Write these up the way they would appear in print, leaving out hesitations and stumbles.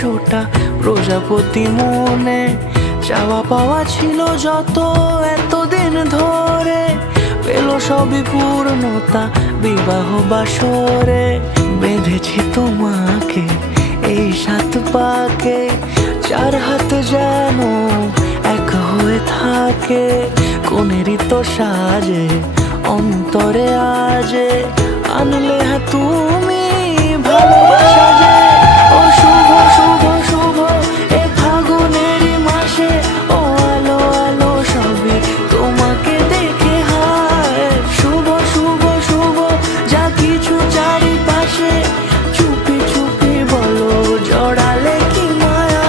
100টা প্রজাপতি মনে, চাওয়া পাওয়া ছিল যত এতদিন ধরে, পেল সবই পূর্ণতা বিবাহ বাসরে। বেঁধেছি তোমাকে এই 7 পাকে, 4 হাত যেন এক হয়ে থাকে। কোনেরই তো সাজে অন্তরে আজে, আনলে হ্যাঁ তুমি ভালোবাসা যে। ও শুভ শুভ শুভ এ ফাগুনেরই মাসে, ও আলো আলো সবই তোমাকে দেখে হায়। শুভ শুভ শুভ যা কিছু চারিপাশে, চুপি চুপি বলো জড়ালে কি মায়া।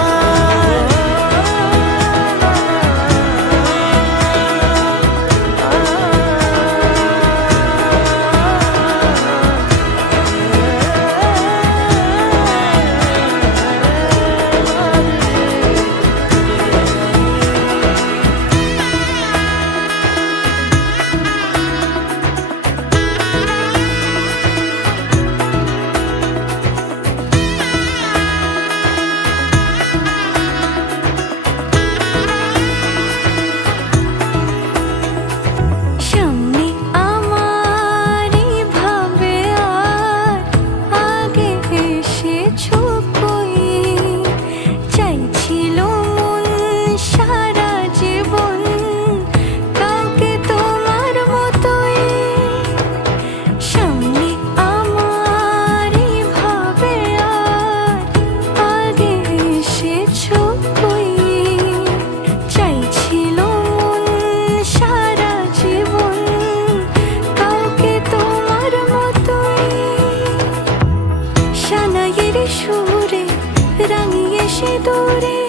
সুরে রাঙিয়ে সে দূরে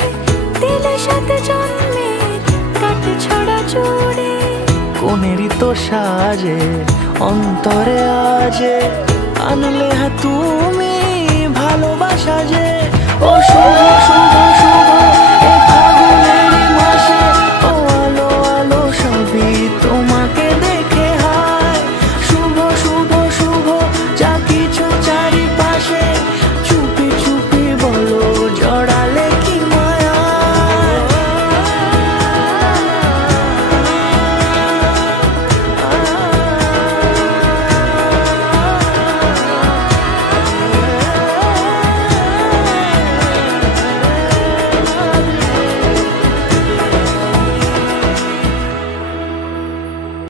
দিলে 7 জন্মের কাট ছড়া জুড়ে। কোনেরই তো সাজে অন্তরে আজে, আনলে হ্যাঁ তুমি ভালোবাসা যে। ও শুভ শুভ শুভ